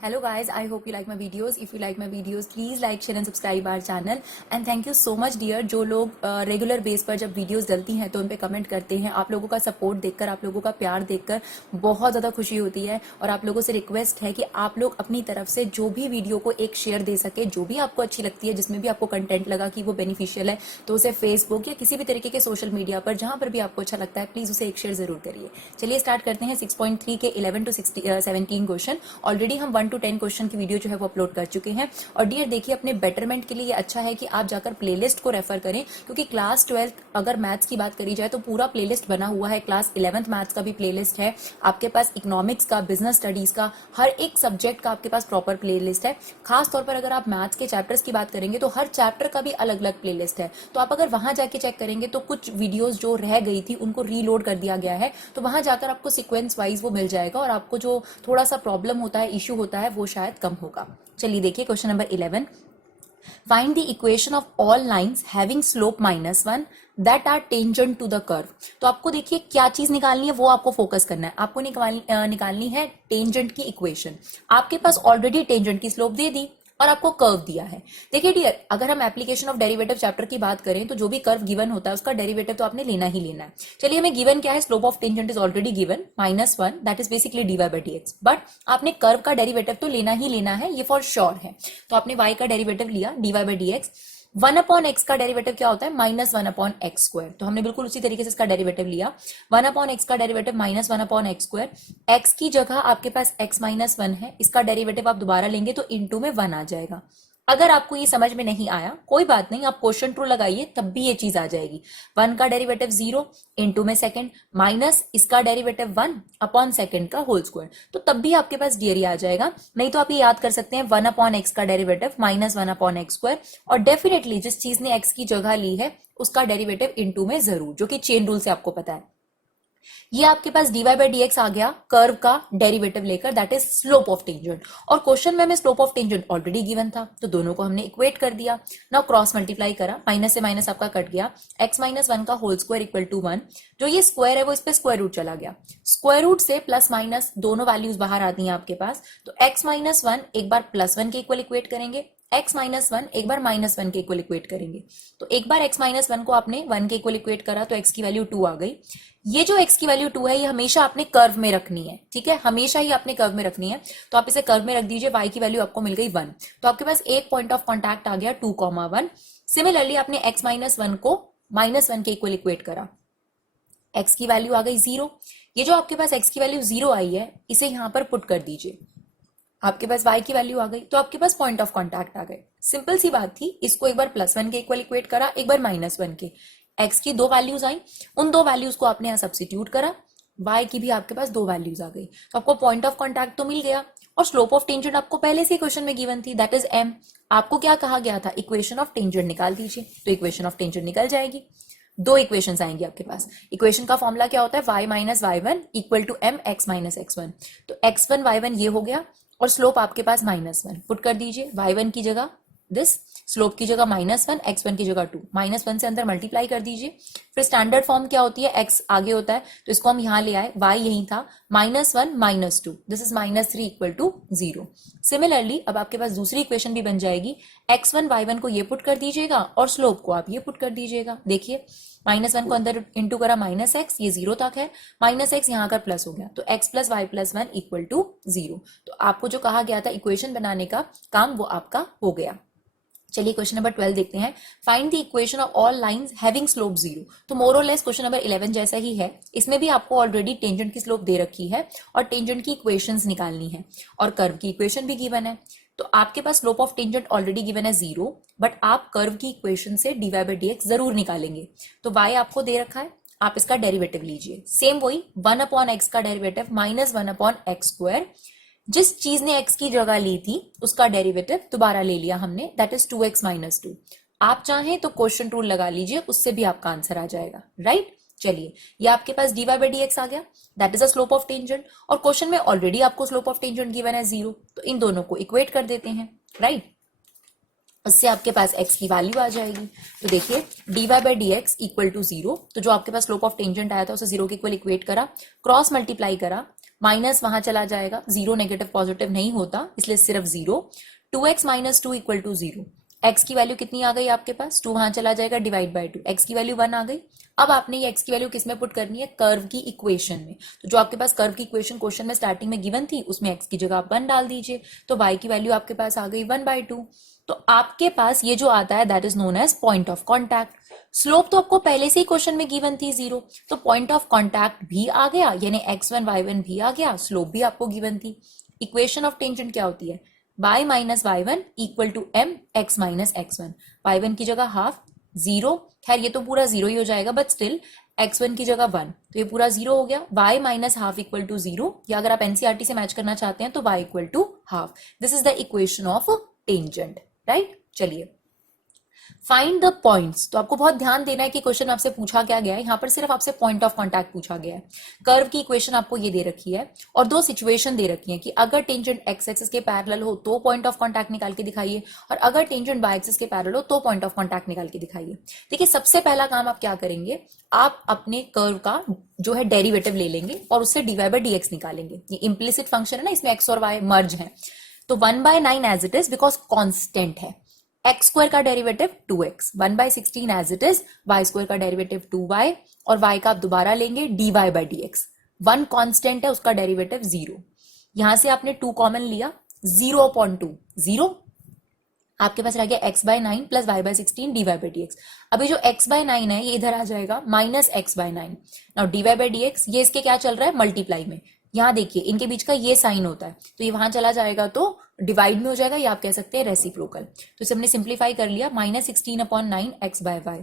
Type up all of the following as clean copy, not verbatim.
Hello guys, I hope you like my videos. If you like my videos, please like, share and subscribe our channel. And thank you so much dear जो लोग regular base पर जब videos डलती हैं तो उन पे comment करते हैं. आप लोगों का सपोर्ट देखकर, आप लोगों का प्यार देखकर बहुत ज़्यादा खुशी होती है. और आप लोगों से रिक्वेस्ट है कि आप लोग अपनी तरफ से जो भी वीडियो को एक शेयर दे सके, जो भी आपको अच्छी लगती है, जिसमें भी आपको कंटेंट लगा कि वो बेनिफिशियल है, तो उसे फेसबुक या किसी भी तरीके के सोशल मीडिया पर जहां पर भी आपको अच्छा लगता है, प्लीज उसे एक शेयर जरूर करिए. चलिए स्टार्ट करते हैं 6.3 के 11 to 17 क्वेश्चन. ऑलरेडी हम 1 to 10 क्वेश्चन की वीडियो जो है वो अपलोड कर चुके हैं. और डियर देखिए, अपने बेटरमेंट के लिए ये अच्छा है कि आप जाकर प्लेलिस्ट को रेफर करें, क्योंकि क्लास 12 अगर मैथ्स की बात करी जाए तो पूरा प्लेलिस्ट बना हुआ है. क्लास 11th मैथ्स का भी प्लेलिस्ट है आपके पास, इकोनॉमिक्स का, बिजनेस स्टडीज का, हर एक सब्जेक्ट का आपके पास प्रॉपर प्लेलिस्ट है. खास तौर पर अगर आप मैथ्स के चैप्टर्स की बात करेंगे तो हर चैप्टर का भी अलग अलग प्लेलिस्ट है. तो आप अगर वहां जाके चेक करेंगे तो कुछ वीडियोस जो रह गई थी उनको रीलोड कर दिया गया है. तो वहां जाकर आपको सीक्वेंस वाइज वो मिल जाएगा और आपको जो थोड़ा सा प्रॉब्लम होता है, इश्यू होता है, वो शायद कम होगा. चलिए देखिए question number 11. Find the equation of all lines having slope -1 that are tangent to the curve. तो आपको देखिए क्या चीज निकालनी है, वो आपको फोकस करना है. आपको निकालनी है टेंजेंट की इक्वेशन. आपके पास ऑलरेडी टेंजेंट की स्लोप दे दी और आपको कर्व दिया है. देखिए डियर, अगर हम एप्लीकेशन ऑफ डेरिवेटिव चैप्टर की बात करें तो जो भी कर्व गिवन होता है उसका डेरिवेटिव तो आपने लेना ही लेना है. चलिए, हमें गिवन क्या है, slope of tangent is already given -1, that is basically dy/dx. But आपने कर्व का डेरिवेटिव तो लेना ही लेना है, ये फॉर श्योर है. तो आपने y का डेरिवेटिव लिया dy/dx. 1/x का डेरिवेटिव क्या होता है, -1/x². तो हमने बिल्कुल उसी तरीके से इसका डेरिवेटिव लिया. 1/x का डेरिवेटिव -1/x². x की जगह आपके पास x-1 है, इसका डेरिवेटिव आप दोबारा लेंगे तो इनटू में 1 आ जाएगा. अगर आपको ये समझ में नहीं आया कोई बात नहीं, आप क्वेश्चन ट्रू लगाइए तब भी ये चीज आ जाएगी. 1 का डेरिवेटिव 0 इनटू में सेकंड माइनस इसका डेरिवेटिव 1/सेकंड का होल स्क्वायर, तो तब भी आपके पास डियर आ जाएगा. नहीं तो आप ये याद कर सकते हैं 1/x का डेरिवेटिव -1/x². और डेफिनेटली जिस चीज ने x की जगह ली है उसका डेरिवेटिव इनटू में जरूर, जो कि चेन रूल से आपको पता है. ये आपके पास dy/dx आ गया कर्व का डेरिवेटिव लेकर, that is slope of tangent. और क्वेश्चन में हमें slope of tangent already given था, तो दोनों को हमने इक्वेट कर दिया. नाउ क्रॉस मल्टीप्लाई करा, माइनस से माइनस आपका कट गया. x-1 का होल स्क्वायर इक्वल टू 1. जो ये स्क्वायर है वो इस पे स्क्वायर रूट चला गया. स्क्वायर रूट से प्लस माइनस दोनों वैल्यूज बाहर आती हैं आपके पास. तो x-1 एक बार +1 के इक्वल इक्वेट करेंगे, x-1 एक बार -1 के इक्वल इक्वेट करेंगे. तो एक बार x-1 को आपने 1 के इक्वल इक्वेट करा तो x की वैल्यू 2 आ गई. ये जो x की वैल्यू 2 है ये हमेशा आपने कर्व में रखनी है, ठीक है, हमेशा ही आपने कर्व में रखनी है. तो आप इसे कर्व में रख दीजिए. y की वैल्यू आपको मिल गई 1. तो आपके पास एक पॉइंट ऑफ कॉन्टैक्ट आ गया 2,1. सिमिलरली आपने x-1 को -1 के इक्वल इक्वेट करा, x की वैल्यू आ गई 0. ये जो आपके पास x की वैल्यू 0 आई है इसे यहां पर पुट कर दीजिए. आपके पास y की वैल्यू आ गई तो आपके पास पॉइंट ऑफ कॉन्टैक्ट आ गए. सिंपल सी बात थी. इसको एक बार +1 के इक्वल इक्वेट करा, एक बार -1 के. x की 2 वैल्यूज आई, उन 2 वैल्यूज को आपने यहां सब्स्टिट्यूट करा. y की भी आपके पास 2 वैल्यूज आ गई. तो आपको पॉइंट ऑफ कॉन्टैक्ट तो मिल गया. और स्लोप ऑफ टेंजेंट आपको पहले से क्वेश्चन में गिवन थी, दैट इज m. आपको क्या कहा गया था, इक्वेशन ऑफ टेंजेंट निकाल दीजिए. तो इक्वेशन ऑफ टेंजेंट निकल जाएगी. 2 इक्वेशंस आएंगी आपके पास. इक्वेशन का फॉर्मूला क्या होता है, y-y1 इक्वल टू mx-x1. तो x1 y1 ये हो गया और स्लोप आपके पास -1. पुट कर दीजिए, y1 की जगह दिस, स्लोप की जगह -1, x1 की जगह 2. -1 से अंदर मल्टीप्लाई कर दीजिए. फिर स्टैंडर्ड फॉर्म क्या होती है, x आगे होता है तो इसको हम यहां ले आए, y यही था, -1 -2, this is -3 equal to 0. Similarly अब आपके पास दूसरी इक्वेशन भी बन जाएगी. x1 y1 को ये पुट कर दीजिएगा और स्लोप को आप ये पुट कर दीजिएगा. देखिए -1 को अंदर इंटू करा -x, ये 0 तक है, -x यहां का प्लस हो गया. तो x + y+1 इक्वल टू 0. तो आपको जो कहा गया था इक्वेशन बनाने का काम वो आपका हो गया. चलिए क्वेश्चन नंबर 12 देखते हैं. Find the equation of all lines having slope 0. तो मोर और लेस क्वेश्चन नंबर 11 जैसा ही है. इसमें भी आपको ऑलरेडी टेंजेंट की स्लोप दे रखी है और टेंजेंट की इक्वेशंस निकालनी है और कर्व की इक्वेशन भी गिवन है. तो आपके पास slope of tangent already given है 0, बट आप कर्व की इक्वेशन से dy/dx जरूर निकालेंगे. तो y आपको दे रखा है, आप इसका डेरिवेटिव लीजिए. सेम वही 1/x का डेरिवेटिव -1/x². जिस चीज ने x की जगह ली थी उसका डेरिवेटिव दोबारा ले लिया हमने, दैट इज 2x - 2. आप चाहें तो क्वेश्चन रूल लगा लीजिए, उससे भी आपका आंसर आ जाएगा, राइट. चलिए, ये आपके पास dy/dx आ गया, that is a slope of tangent. और क्वेश्चन में ऑलरेडी आपको स्लोप ऑफ टेंजेंट गिवन है 0, तो इन दोनों को इक्वेट कर देते हैं, राइट. उससे आपके पास x की वैल्यू आ जाएगी. तो देखिए dy/dx इक्वल टू 0. तो जो आपके पास स्लोप ऑफ टेंजेंट आया था उसे 0 के इक्वल इक्वेट करा, क्रॉस मल्टीप्लाई करा, माइनस वहां चला जाएगा, जीरो नेगेटिव पॉजिटिव नहीं होता इसलिए सिर्फ zero. 2x minus two equal to zero. X की वैल्यू कितनी आ गई आपके पास, 2 वहां चला जाएगा, डिवाइड बाय 2, एक्स की वैल्यू 1 आ गई। अब आपने ये एक्स की वैल्यू किसमें पुट करनी है, कर्व की इक्वेशन में। तो जो आपके पास कर्व की इक्वेशन क्वेश्चन में स्टार्टिंग में गिवन थी उसमें एक्स की जगह आप 1 डाल दीजिए, तो वाई की वैल्यू आपके पास आ गई 1/2। तो आपके पास ये जो आता है that is known as point of contact. Slope तो आपको पहले से ही क्वेश्चन में गिवन थी 0, तो पॉइंट ऑफ कॉन्टैक्ट भी आ गया, यानी x1 y1 भी आ गया, स्लोप भी आपको गिवन थी। इक्वेशन ऑफ टेंजेंट क्या होती है, y minus y1 equal to m x minus x1। y1 की जगह हाफ, जीरो, खैर ये तो पूरा जीरो ही हो जाएगा बट स्टिल x1 की जगह 1, तो ये पूरा जीरो हो गया। y minus half equal to zero, या अगर आप एनसीईआरटी से मैच करना चाहते हैं तो y equal to half. This is the equation of tangent, right. चलिए फाइंड द पॉइंट्स। तो आपको बहुत ध्यान देना है कि क्वेश्चन आपसे पूछा क्या गया है, यहाँ पर सिर्फ आपसे पॉइंट ऑफ कांटेक्ट पूछा गया है। कर्व की इक्वेशन आपको ये दे रखी है और दो सिचुएशन दे रखी है कि अगर टेंजेंट एक्स एक्सिस के पैरेलल हो तो पॉइंट ऑफ कांटेक्ट निकाल के दिखाइए, और अगर टेंजेंट वाई एक्सिस के पैरेलल हो तो पॉइंट ऑफ कांटेक्ट निकाल के दिखाइए। देखिए सबसे पहला काम आप क्या करेंगे, आप अपने कर्व का जो है डेरिवेटिव ले लेंगे और उससे dy बाय dx निकालेंगे। ये इम्प्लिसिट फंक्शन है ना, इसमें x और y मर्ज है, तो 1/9 as it is because constant है। एक्स स्क्वायर का derivative 2x, 1/16 as it is, y square का डेरिवेटिव 2y, और y का आप दोबारा लेंगे dy by dx। One constant है उसका डेरिवेटिव 0, यहां से आपने 2 कॉमन लिया, 0/2 0, आपके पास रह गया x/9 plus y/16 dy by dx। अभी जो x/9 है ये इधर आ जाएगा minus x/9। Now dy by dx ये इसके क्या चल रहा है, मल्टीप्लाई में। यहां देखिए इनके बीच का ये साइन होता है, तो ये वहां चला जाएगा तो डिवाइड में हो जाएगा, या आप कह सकते हैं रेसिप्रोकल। तो इसे हमने सिंप्लीफाई कर लिया, -16/9 x/y।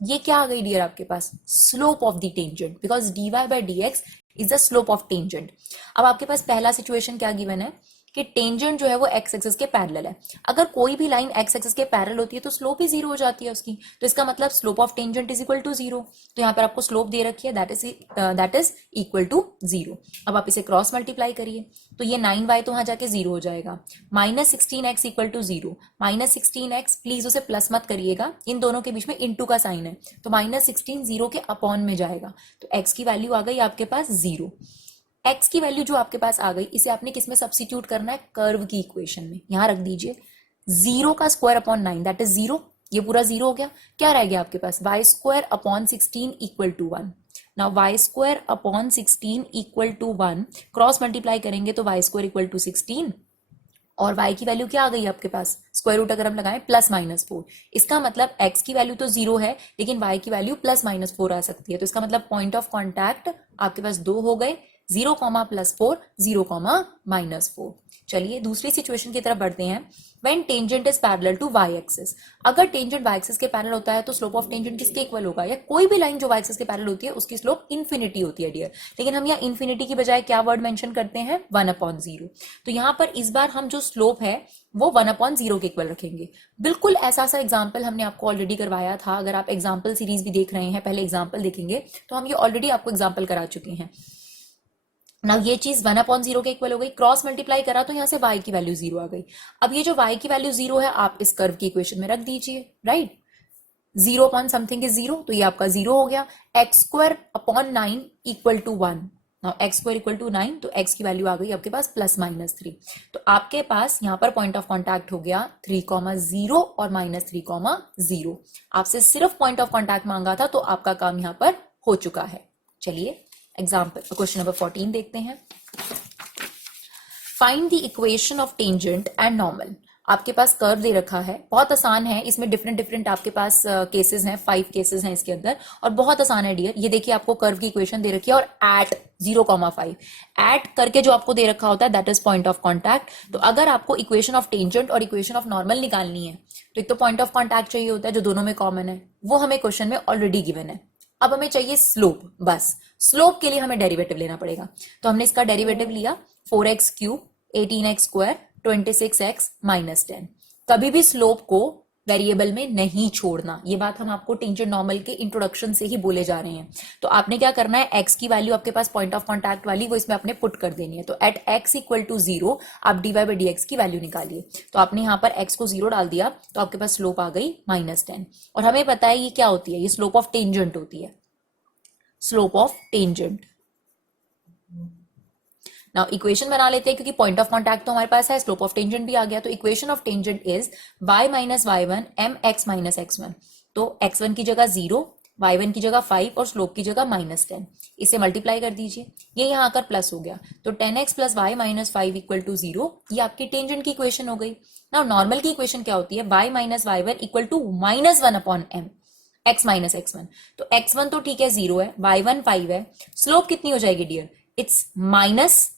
ये क्या आ गई डियर आपके पास, slope of the tangent, because dy by dx is the slope of tangent. अब आपके पास पहला सिचुएशन क्या गिवन है कि टेंजेंट जो है वो एक्स एक्सिस के पैरेलल है। अगर कोई भी लाइन एक्स एक्सिस के पैरेलल होती है तो स्लोप ही 0 हो जाती है उसकी, तो इसका मतलब slope of tangent is equal to 0। तो यहाँ पर आपको स्लोप दे रखी है दैट इज इक्वल टू 0। अब आप इसे क्रॉस मल्टीप्लाई करिए, तो ये 9y तो वहां जाके 0 हो जाएगा, -16x equal to 0। -16x please उसे प्लस मत करिएगा, इन दोनों के बीच में इंटू का साइन है, तो -16 0 के अपॉन में जाएगा, तो x की वैल्यू आ गई आपके पास 0। x की वैल्यू जो आपके पास आ गई इसे आपने किसमें सब्स्टिट्यूट करना है, कर्व की इक्वेशन में। यहां रख दीजिए 0 का स्क्वायर अपॉन 9 दैट इज 0, ये पूरा 0 हो गया। क्या रह गया आपके पास, y square upon 16 equal to 1। Now y square upon 16 equal to 1 cross multiply करेंगे तो y स्क्वायर इक्वल टू 16, और y की वैल्यू क्या आ गई आपके पास, स्क्वायर रूट अगर हम लगाएं +-4। इसका मतलब x की वैल्यू तो 0 है लेकिन y की वैल्यू +-4 आ सकती है, तो इसका मतलब पॉइंट ऑफ कॉन्टैक्ट आपके पास 2 हो गए, 0, +4, 0, -4। चलिए दूसरी सिचुएशन की तरफ बढ़ते हैं। When tangent is parallel to y axis, अगर टेंजेंट y एक्सिस के पैरेलल होता है तो स्लोप ऑफ टेंजेंट किसके इक्वल होगा, या कोई भी लाइन जो y एक्सिस के पैरेलल होती है उसकी स्लोप इन्फिनिटी होती है डियर, लेकिन हम यहाँ इन्फिनिटी की बजाय क्या वर्ड मेंशन करते हैं, 1/0। तो यहाँ पर इस बार हम जो स्लोप है वो 1/0 के इक्वल रखेंगे। बिल्कुल ऐसा सा एग्जाम्पल हमने आपको ऑलरेडी करवाया था, अगर आप एग्जाम्पल सीरीज भी देख रहे हैं, पहले एग्जाम्पल देखेंगे तो हम ये ऑलरेडी आपको एग्जाम्पल करा चुके हैं। ना ये चीज 1/0 के इक्वल हो गई, क्रॉस मल्टीप्लाई करा तो यहां से y की वैल्यू 0 आ गई। अब ये जो y की वैल्यू 0 है आप इस कर्व की इक्वेशन में रख दीजिए, राइट। 0 अपॉन समथिंग इज 0, तो ये आपका 0 हो गया। x square upon 9 equal to 1। Now x square equal to 9, तो x की वैल्यू आ गई आपके पास +-3। तो आपके पास यहाँ पर पॉइंट ऑफ कॉन्टैक्ट हो गया 3,0 और -3,0। आपसे सिर्फ पॉइंट ऑफ कॉन्टैक्ट मांगा था तो आपका काम यहाँ पर हो चुका है। चलिए एग्जाम्पल क्वेश्चन नंबर 14 देखते हैं। Find the equation of tangent and normal. आपके पास कर्व दे रखा है, बहुत आसान है, इसमें डिफरेंट आपके पास केसेस हैं, 5 केसेस हैं इसके अंदर, और बहुत आसान है डियर। ये देखिए आपको कर्व की इक्वेशन दे रखी है और एट 0,5 एट करके जो आपको दे रखा होता है that is point of contact. तो अगर आपको इक्वेशन ऑफ टेंजेंट और इक्वेशन ऑफ नॉर्मल निकालनी है तो एक तो पॉइंट ऑफ कॉन्टैक्ट चाहिए होता है जो दोनों में कॉमन है, वो हमें क्वेश्चन में ऑलरेडी गिवन है। अब हमें चाहिए स्लोप, बस स्लोप के लिए हमें डेरिवेटिव लेना पड़ेगा। तो हमने इसका डेरिवेटिव लिया 4x3 18x2 26x -10। कभी भी स्लोप को वेरिएबल में नहीं छोड़ना, ये बात हम आपको टेंजेंट नॉर्मल के इंट्रोडक्शन से ही बोले जा रहे हैं। तो आपने क्या करना है, x की वैल्यू आपके पास पॉइंट ऑफ कॉन्टैक्ट वाली वो इसमें आपने पुट कर देनी है। तो एट x इक्वल टू 0 आप dy बाई dx की वैल्यू निकालिए। तो आपने यहाँ पर x को 0 डाल दिया तो आपके पास स्लोप आ गई -10। और हमें पता है ये क्या होती है, ये स्लोप ऑफ टेंजेंट होती है, slope of tangent. Now equation बना लेते हैं, क्योंकि पॉइंट ऑफ कॉन्टैक्ट तो हमारे पास है, स्लोप ऑफ टेंजेंट भी आ गया, तो equation of tangent is y minus y1 mx minus x1। तो x1 की जगह 0, y1 की जगह 5 और स्लोप की जगह -10, इसे मल्टीप्लाई कर दीजिए, ये यहाँ आकर प्लस हो गया, तो 10x plus y minus 5 equal to 0, ये आपकी टेंजेंट की इक्वेशन हो गई। नाउ नॉर्मल की इक्वेशन क्या होती है, y minus y1 equal to -1 upon m x minus x1। तो x1 तो ठीक है 0 है, y1 5 है, स्लोप कितनी हो जाएगी डियर, इट्स माइनस,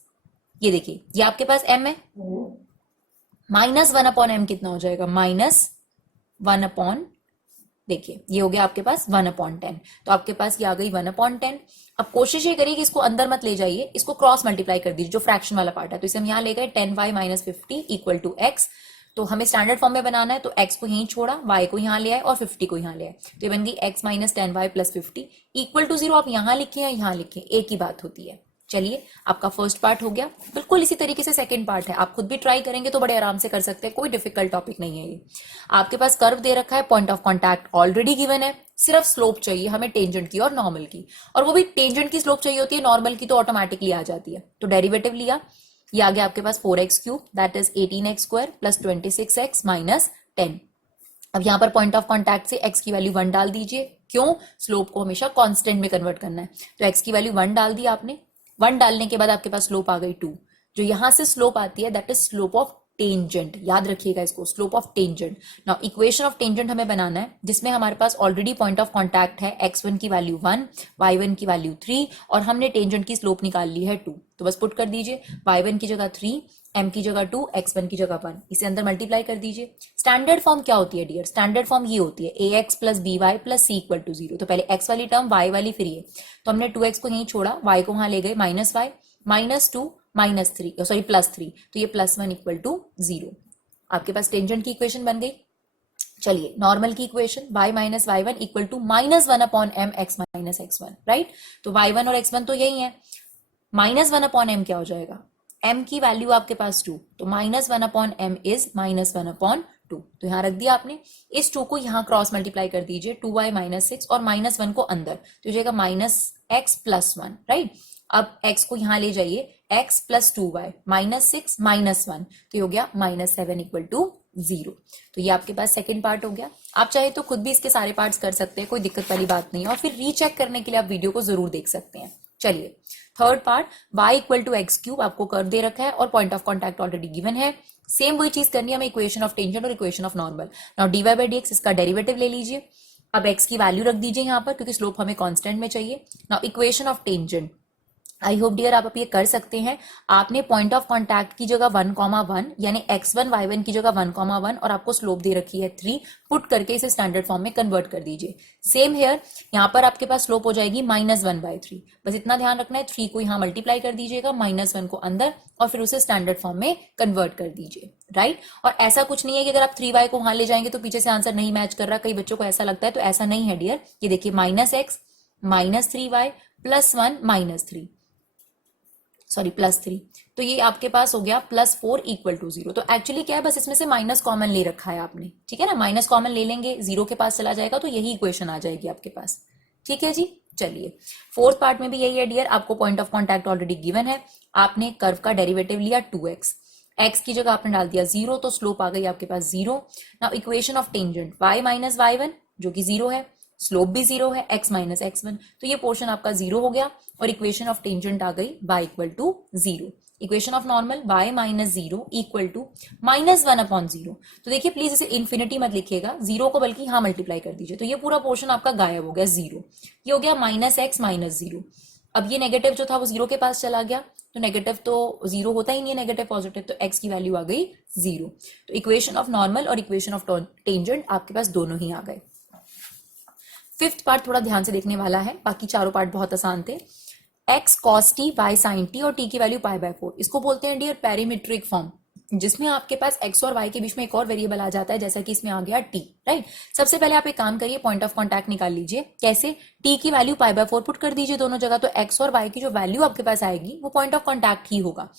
ये देखिए ये आपके पास m है, -1 अपॉन m कितना हो जाएगा, -1 अपॉन, देखिए ये हो गया आपके पास 1/10, तो आपके पास ये आ गई 1/10। अब कोशिश ये करिए कि इसको अंदर मत ले जाइए, इसको क्रॉस मल्टीप्लाई कर दीजिए जो फ्रैक्शन वाला पार्ट है, तो इसे हम यहाँ ले गए 10y minus 50 equal to x। तो हमें स्टैंडर्ड फॉर्म में बनाना है, तो x को यहीं छोड़ा, y को यहाँ ले आए और 50 को यहाँ ले आए, तो ये बन गई x minus 10y plus 50 equal to 0। आप यहाँ लिखे या यहाँ लिखे, एक ही बात होती है। चलिए आपका फर्स्ट पार्ट हो गया, बिल्कुल इसी तरीके से सेकंड पार्ट है, आप खुद भी ट्राई करेंगे तो बड़े आराम से कर सकते हैं, कोई डिफिकल्ट टॉपिक नहीं है ये। आपके पास कर्व दे रखा है, point of contact already given है, सिर्फ स्लोप चाहिए हमें टेंजेंट की और नॉर्मल की, और वो भी टेंजेंट की स्लोप चाहिए होती है, नॉर्मल की तो ऑटोमेटिकली आ जाती है। तो डेरिवेटिव लिया, ये आ गया आपके पास 4x cube that is 18x square plus 26x minus 10। अब यहाँ पर पॉइंट ऑफ कॉन्टैक्ट से x की वैल्यू 1 डाल दीजिए, क्यों, स्लोप को हमेशा कांस्टेंट में कन्वर्ट करना है, तो x की वैल्यू 1 डाल दी आपने, 1 डालने के बाद आपके पास स्लोप आ गई 2, जो यहां से स्लोप आती है that is slope of tangent, याद रखिएगा इसको, slope of tangent. Now equation of tangent हमें बनाना है, जिसमें हमारे पास ऑलरेडी पॉइंट ऑफ कॉन्टैक्ट है, x1 की वैल्यू 1, y1 की वैल्यू 3 और हमने टेंजेंट की स्लोप निकाल ली है 2, तो बस पुट कर दीजिए, y1 की जगह 3, m की जगह 2, x1 की जगह 1, इसे अंदर मल्टीप्लाई कर दीजिए। स्टैंडर्ड फॉर्म क्या होती है डियर, स्टैंडर्ड फॉर्म ये होती है ax plus by plus c equal to 0। तो पहले x वाली टर्म y वाली फिर ये, तो हमने 2x को यहीं छोड़ा, y को वहां ले गए -y, -2 -3 सॉरी +3, तो ये +1 इक्वल टू 0। आपके पास टेंजेंट की इक्वेशन बन गई। चलिए नॉर्मल की equation, y minus y1 equal to -1 upon m x minus x1, right. तो y1 और x1 तो यही है, -1 अपॉन m क्या हो जाएगा, m की वैल्यू आपके पास 2, तो -1 अपॉन m इज -1 अपॉन 2, तो यहां रख दिया आपने। इस 2 को यहां क्रॉस मल्टीप्लाई कर दीजिए, 2y माइनस 6 और -1 को अंदर, तो हो जाएगा -x प्लस 1, राइट। अब x को यहां ले जाइए, x प्लस 2y -6 -1, तो ये हो गया -7 इक्वल टू 0। तो ये आपके पास सेकंड पार्ट हो गया। आप चाहे तो खुद भी इसके सारे पार्ट्स कर सकते हैं, कोई दिक्कत वाली बात नहीं है, और फिर रीचेक करने के लिए आप वीडियो को जरूर देख सकते हैं। चलिए third part, y equal to x cube, आपको कर्व दे रखा है और point of contact already given है, सेम वही चीज करनी है हमें, इक्वेशन ऑफ टेंजेंट और equation of normal. Now dy by dx, इसका डेरिवेटिव ले लीजिए। अब x की वैल्यू रख दीजिए यहाँ पर, क्योंकि स्लोप हमें कांस्टेंट में चाहिए। Now equation of tangent, I hope dear आप ये कर सकते हैं। आपने पॉइंट ऑफ कॉन्टैक्ट की जगह 1,1 यानी x1 y1 की जगह 1,1 और आपको स्लोप दे रखी है 3, पुट करके इसे स्टैंडर्ड फॉर्म में कन्वर्ट कर दीजिए। सेम हेयर, यहाँ पर आपके पास स्लोप हो जाएगी -1/3, बस इतना ध्यान रखना है, 3 को यहाँ मल्टीप्लाई कर दीजिएगा, -1 को अंदर और फिर उसे स्टैंडर्ड फॉर्म में कन्वर्ट कर दीजिए, राइट। और ऐसा कुछ नहीं है कि अगर आप 3y को वहां ले जाएंगे तो पीछे से आंसर नहीं मैच कर रहा, कई बच्चों को ऐसा लगता है, तो ऐसा नहीं है डियर। ये देखिए -x -3y +1 -3 सॉरी +3, तो ये आपके पास हो गया +4 इक्वल टू 0। तो एक्चुअली क्या है, बस इसमें से माइनस कॉमन ले रखा है आपने, ठीक है ना, माइनस कॉमन ले लेंगे, 0 के पास चला जाएगा, तो यही इक्वेशन आ जाएगी आपके पास, ठीक है जी। चलिए फोर्थ पार्ट में भी यही है डियर, आपको point of contact already given है, आपने कर्व का डेरिवेटिव लिया 2x, x की जगह आपने डाल दिया 0, तो स्लोप आ गई आपके पास 0। Now equation of tangent, y minus y1 जो कि 0 है, स्लोप भी 0 है, x माइनस x1, तो ये पोर्शन आपका 0 हो गया, और इक्वेशन ऑफ टेंजेंट आ गई y equal to 0। Equation of normal, y minus 0 equal to -1 upon 0। तो देखिए प्लीज इसे इन्फिनिटी मत लिखिएगा, 0 को बल्कि यहां मल्टीप्लाई कर दीजिए, तो ये पूरा पोर्शन आपका गायब हो गया 0, ये हो गया -x माइनस 0। अब ये नेगेटिव जो था वो 0 के पास चला गया, तो नेगेटिव तो 0 होता ही नहीं है, नेगेटिव पॉजिटिव, तो x की वैल्यू आ गई 0। तो इक्वेशन ऑफ नॉर्मल और इक्वेशन ऑफ टेंजेंट आपके पास दोनों ही आ गए। फिफ्थ पार्ट थोड़ा ध्यान से देखने वाला है, बाकी चारों पार्ट बहुत आसान थे। x cos t, y sin t और t की वैल्यू π/4, इसको बोलते हैं डियर पेरीमेट्रिक फॉर्म, जिसमें आपके पास x और y के बीच में एक और वेरिएबल आ जाता है, जैसा कि इसमें आ गया t, राइट। सबसे पहले आप एक काम करिए, पॉइंट ऑफ कॉन्टैक्ट निकाल लीजिए। कैसे, t की वैल्यू π/4 पुट कर दीजिए दोनों जगह, तो x और y की जो वैल्यू आपके पास आएगी वो पॉइंट ऑफ कॉन्टैक्ट ही होगा।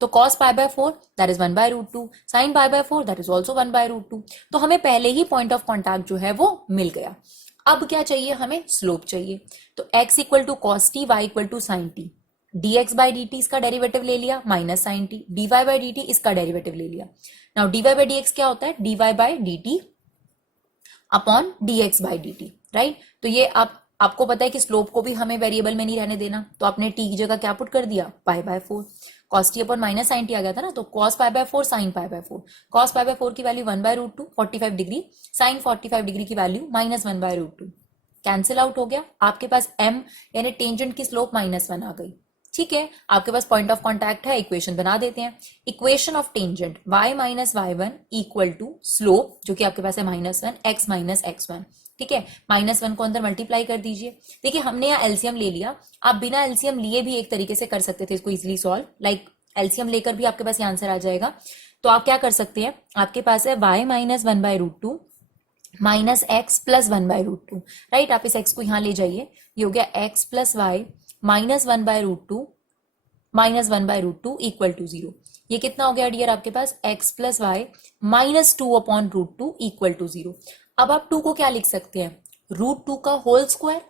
तो cos π/4 that is 1/√2, sin π/4 that is also 1/√2। तो हमें पहले ही पॉइंट ऑफ कॉन्टैक्ट जो है वो मिल गया। अब क्या चाहिए हमें, स्लोप चाहिए, तो x equal to cos t, y equal to sine t. dx by dt इसका डेरिवेटिव ले लिया minus sine t, dy by dt इसका डेरिवेटिव ले लिया। नाउ dy बाई dx क्या होता है, dy by dt upon dx by dt, right. तो ये आपको पता है कि स्लोप को भी हमें वेरिएबल में नहीं रहने देना, तो आपने t की जगह क्या पुट कर दिया, pi by 4। Cos t upon minus sine t आ गया था ना, तो cos pi by 4 sine pi by 4। Cos pi by 4 की वैल्यू 1/√2 45 डिग्री, साइन 45 डिग्री की वैल्यू -1/√2, कैंसिल आउट हो गया। आपके पास m यानी टेंजेंट की स्लोप -1 आ गई। ठीक है, आपके पास पॉइंट ऑफ कांटेक्ट है, इक्वेशन बना देते हैं। Equation of tangent y minus y1 equal to slope जो कि आपके पास है -1 x माइनस x1। ठीक है, -1 को अंदर मल्टीप्लाई कर दीजिए। देखिए हमने यहाँ एलसीएम ले लिया, आप बिना एलसीएम लिए भी एक तरीके से कर सकते थे इसको इजिली सॉल्व, लाइक एलसीएम लेकर भी आपके पास ये आंसर आ जाएगा। तो आप क्या कर सकते हैं, आपके पास है y minus 1/√2 minus x plus 1/√2, right. आप इस x को यहां ले जाइए, ये हो गया x plus y minus 1/√2 minus 1/√2 equal to 0। ये कितना हो गया डियर आपके पास, x plus y minus 2/√2 equal to 0। अब आप 2 को क्या लिख सकते हैं, √2 का होल स्क्वायर।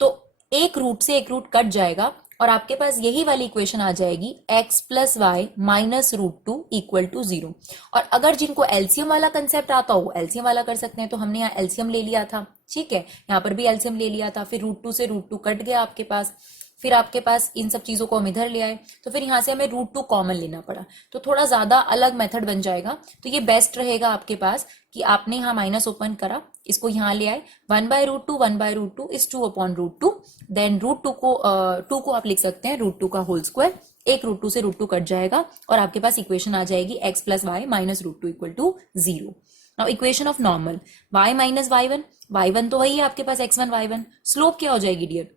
तो एक रूट से एक रूट कट जाएगा और आपके पास यही वाली इक्वेशन आ जाएगी x plus y minus √2 equal to 0। और अगर जिनको एलसीएम वाला कंसेप्ट आता हो एलसीएम वाला कर सकते हैं, तो हमने यहाँ एलसीएम ले लिया था। ठीक है, यहाँ पर भी एलसीएम ले लिया था, फिर √2 से √2 कट गया आपके पास, फिर आपके पास इन सब चीजों को हम इधर ले आए, तो फिर यहाँ से हमें √2 कॉमन लेना पड़ा, तो थोड़ा ज्यादा अलग मेथड बन जाएगा। तो ये बेस्ट रहेगा आपके पास कि आपने यहाँ माइनस ओपन करा, इसको यहाँ ले आए, 1/√2 इज 2/√2, देन √2 को आप लिख सकते हैं √2 का होल स्क्वायर, एक √2 से √2 कट जाएगा और आपके पास इक्वेशन आ जाएगी x plus y minus √2 equal to 0। Now equation of normal, y minus y1 तो वही है आपके पास x1 y1, स्लोप क्या हो जाएगी डियर,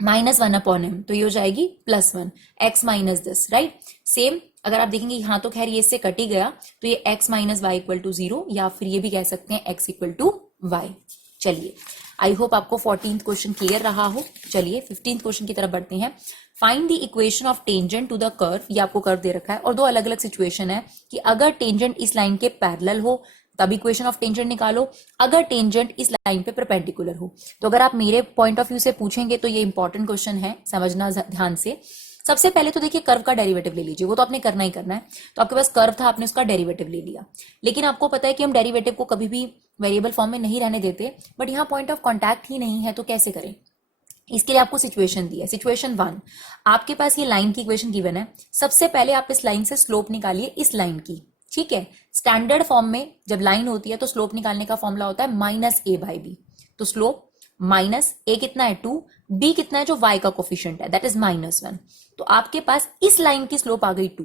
-1/m, तो ये हो जाएगी +1 x minus this, right. Same अगर आप देखेंगे यहाँ तो खैर ये इससे कट ही गया, तो ये x minus y equal to 0, या फिर ये भी कह सकते हैं x इक्वल टू वाई। चलिए, आई होप आपको 14th क्वेश्चन क्लियर रहा हो। चलिए 15th क्वेश्चन की तरफ बढ़ते हैं। Find the equation of tangent to the curve, ये आपको कर्व दे रखा है और दो अलग अलग सिचुएशन है कि अगर टेंजेंट इस लाइन के पैरेलल हो तब इक्वेशन ऑफ टेंजेंट निकालो, अगर टेंजेंट इस लाइन पे परपेंडिकुलर हो। तो अगर आप मेरे पॉइंट ऑफ व्यू से पूछेंगे तो ये इंपॉर्टेंट क्वेश्चन है, समझना ध्यान से। सबसे पहले तो देखिए कर्व का डेरिवेटिव ले लीजिए, वो तो आपने करना ही करना है। तो आपके पास कर्व था, आपने उसका डेरिवेटिव ले लिया, लेकिन आपको पता है कि हम डेरिवेटिव को कभी भी वेरिएबल फॉर्म में नहीं रहने देते, बट यहाँ पॉइंट ऑफ कॉन्टैक्ट ही नहीं है, तो कैसे करें। इसके लिए आपको सिचुएशन दी है, सिचुएशन 1, आपके पास ये लाइन की इक्वेशन गिवन है। सबसे पहले आप इस लाइन से स्लोप निकालिए, इस लाइन की। ठीक है, स्टैंडर्ड फॉर्म में जब लाइन होती है तो स्लोप निकालने का फॉर्मूला होता है -a/b। तो स्लोप माइनस a कितना है 2, b कितना है जो y का कोफिशिएंट है दैट इज -1। तो आपके पास इस लाइन की स्लोप आ गई 2।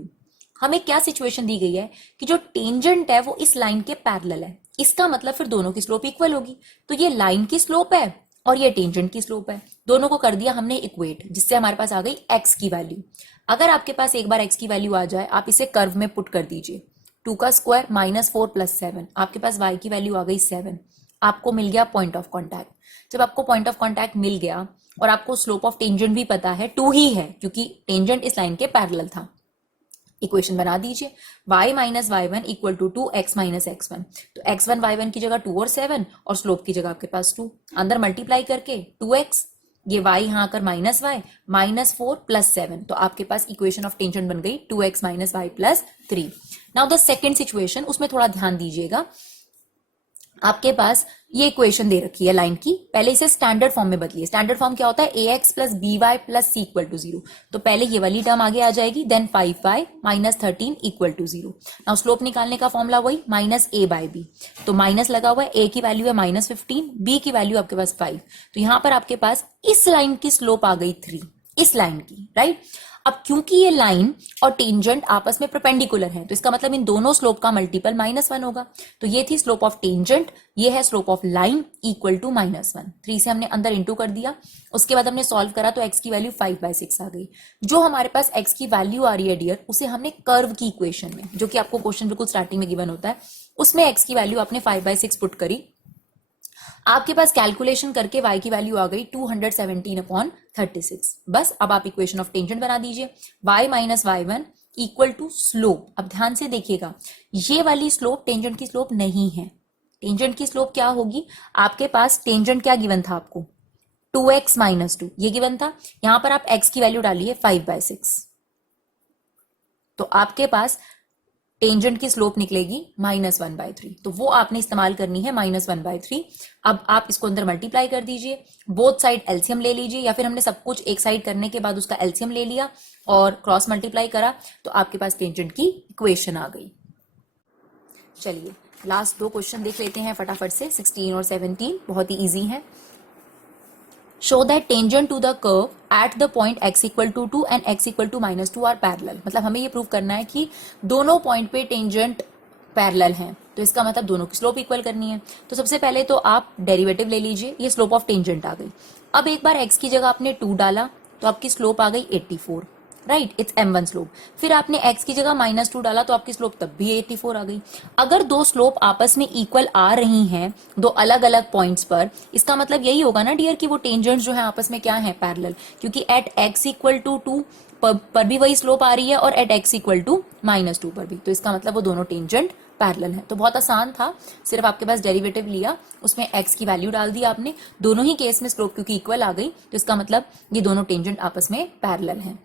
हमें क्या सिचुएशन दी गई है कि जो टेंजेंट है वो इस लाइन के पैरेलल है, इसका मतलब फिर दोनों की स्लोप इक्वल होगी। तो ये लाइन की स्लोप है और ये टेंजेंट की स्लोप है, दोनों को कर दिया हमने इक्वेट, जिससे हमारे पास आ गई x की वैल्यू। अगर आपके पास एक बार x की वैल्यू आ जाए, आप इसे कर्व में पुट कर दीजिए, 2 का स्क्वायर -4 + 7, आपके पास y की वैल्यू आ गई 7, आपको मिल गया पॉइंट ऑफ कॉन्टैक्ट। जब आपको पॉइंट ऑफ कॉन्टैक्ट मिल गया और आपको स्लोप ऑफ टेंजेंट भी पता है 2 ही है, क्योंकि टेंजेंट इस लाइन के पैरेलल था, इक्वेशन बना दीजिए, y minus y1 equal to 2x minus x1। तो x1 y1 की जगह 2 और 7 और स्लोप की जगह आपके पास 2, अंदर मल्टीप्लाई करके 2x, ये y यहां आकर -y -4 + 7, तो आपके पास इक्वेशन ऑफ टेंजेंट बन गई 2x minus y plus 3। Now the second situation, उसमें थोड़ा ध्यान दीजिएगा। आपके पास ये इक्वेशन दे रखी है लाइन की, पहले इसे स्टैंडर्ड फॉर्म में बदलिए। स्टैंडर्ड फॉर्म क्या होता है, ax plus by plus c equal to 0। तो पहले ये वाली टर्म आगे आ जाएगी, then 5y minus 13 equal to 0। Now slope निकालने का फॉर्मूला वही -a/b, तो माइनस लगा हुआ है, a की वैल्यू है -15, b की वैल्यू आपके पास 5। तो यहां पर आपके पास इस लाइन की स्लोप आ गई 3, इस लाइन की, राइट। अब क्योंकि ये लाइन और टेंजेंट आपस में परपेंडिकुलर हैं, तो इसका मतलब इन दोनों स्लोप का मल्टीपल -1 होगा। तो ये थी स्लोप ऑफ टेंजेंट, ये है slope of line equal to -1। 3 से हमने अंदर इंटू कर दिया, उसके बाद हमने सॉल्व करा तो x की वैल्यू 5/6 आ गई। जो हमारे पास x की वैल्यू आ रही है डियर, उसे हमने कर्व की इक्वेशन में, जो कि आपको क्वेश्चन बिल्कुल स्टार्टिंग में गिवन होता है, उसमें x की वैल्यू आपने 5/6 पुट करी। आपके पास कैलकुलेशन करके y की वैल्यू आ गई 217/36। बस अब आप इक्वेशन ऑफ टेंजेंट बना दीजिए, y minus y1 equal to slope. अब ध्यान से देखिएगा, ये वाली स्लोप टेंजेंट की स्लोप नहीं है। टेंजेंट की स्लोप क्या होगी, आपके पास टेंजेंट क्या गिवन था आपको, 2x माइनस 2, ये गिवन था। यहां पर आप x की वैल्यू डालिए 5/6, तो आपके पास टेंजेंट की स्लोप निकलेगी -1/3, तो वो आपने इस्तेमाल करनी है -1/3। अब आप इसको अंदर मल्टीप्लाई कर दीजिए, बोथ साइड एलसीएम ले लीजिए, या फिर हमने सब कुछ एक साइड करने के बाद उसका एलसीएम ले लिया और क्रॉस मल्टीप्लाई करा, तो आपके पास टेंजेंट की इक्वेशन आ गई। चलिए लास्ट 2 क्वेश्चन देख लेते हैं फटाफट से, 16 और 17, बहुत ही इजी है। Show that tangent to the curve at the point x equal to 2 and x equal to -2 are parallel. मतलब हमें ये प्रूव करना है कि दोनों पॉइंट पे टेंजेंट पैरेलल हैं, तो इसका मतलब दोनों की स्लोप इक्वल करनी है। तो सबसे पहले तो आप डेरिवेटिव ले लीजिए, ये स्लोप ऑफ टेंजेंट आ गई। अब एक बार x की जगह आपने 2 डाला तो आपकी स्लोप आ गई 84, राइट, इट्स m1 स्लोप। फिर आपने x की जगह -2 डाला तो आपकी स्लोप तब भी 84 आ गई। अगर दो स्लोप आपस में इक्वल आ रही हैं दो अलग अलग पॉइंट्स पर, इसका मतलब यही होगा ना डियर कि वो टेंजेंट्स जो है आपस में क्या है, पैरेलल, क्योंकि एट x इक्वल टू 2 पर भी वही स्लोप आ रही है और एट x इक्वल टू -2 पर भी, तो इसका मतलब वो दोनों टेंजेंट पैरेलल है। तो बहुत आसान था, सिर्फ आपके पास डेरिवेटिव लिया, उसमें x की वैल्यू डाल दी आपने, दोनों ही केस में स्लोप क्योंकि इक्वल आ गई, तो इसका मतलब ये दोनों टेंजेंट आपस में पैरेलल हैं।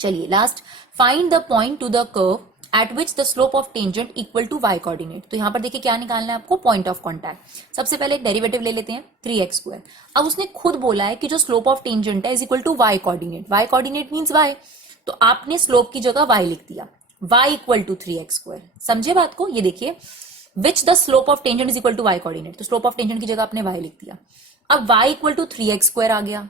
चलिए last, find the point to the curve at which the slope of tangent equal to y coordinate. तो यहां पर देखिए क्या निकालना है आपको, पॉइंट ऑफ कॉन्टैक्ट। सबसे पहले एक डेरिवेटिव ले लेते हैं 3x²। अब उसने खुद बोला है कि जो स्लोप ऑफ टेंजेंट है is equal to y coordinate, y coordinate means y, तो आपने स्लोप की जगह y लिख दिया, y इक्वल टू 3x²। समझे बात को, ये देखिए which the slope of tangent is equal to y coordinate, तो स्लोप ऑफ टेंजेंट की जगह आपने y लिख दिया। अब y इक्वल टू 3x² आ गया,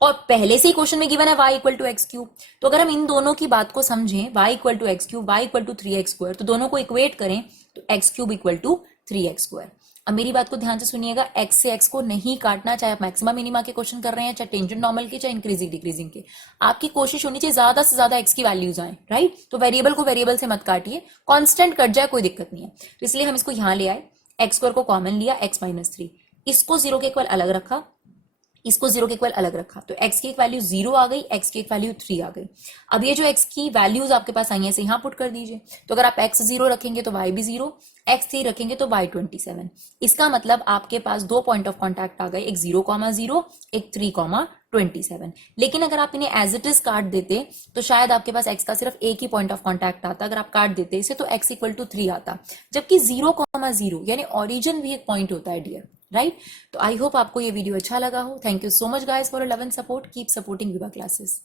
और पहले से ही क्वेश्चन में गिवन है y इक्वल टू x³, तो अगर हम इन दोनों की बात को समझें, y equal to x³, y equal to 3x², तो दोनों को इक्वेट करें तो x³ इक्वल टू 3x²। अब मेरी बात को ध्यान से सुनिएगा, x से x को नहीं काटना, चाहे आप मैक्सिमम मिनिमा के क्वेश्चन कर रहे हैं, चाहे टेंजेंट नॉर्मल के, चाहे इंक्रीजिंग डिक्रीजिंग के, आपकी कोशिश होनी चाहिए ज्यादा से ज्यादा x की वैल्यूज आए, राइट। तो वेरिएबल को वेरिएबल से मत काटिए, कांस्टेंट कट जाए कोई दिक्कत नहीं है, तो इसलिए हम इसको यहां ले आए, x² को कॉमन लिया, x-3, इसको 0 के इक्वल अलग रखा, इसको 0 के इक्वल अलग रखा, तो x की एक वैल्यू 0 आ गई, x की एक वैल्यू 3 आ गई। अब ये जो x की वैल्यूज आपके पास आई है इसे यहां पुट कर दीजिए, तो अगर आप x 0 रखेंगे तो y भी 0, x 3 रखेंगे तो y 27। इसका मतलब आपके पास दो पॉइंट ऑफ कॉन्टैक्ट आ गए, एक 0,0, एक 3,27। लेकिन अगर आप इन्हें एज इट इज काट देते तो शायद आपके पास x का सिर्फ एक ही पॉइंट ऑफ कॉन्टैक्ट आता, अगर आप काट देते इसे तो x इक्वल टू 3 आता, जबकि 0,0 यानी ऑरिजिन भी एक पॉइंट होता है डियर, राइट। तो आई होप आपको ये वीडियो अच्छा लगा हो। Thank you so much guys for 11 support, keep supporting Vibha classes.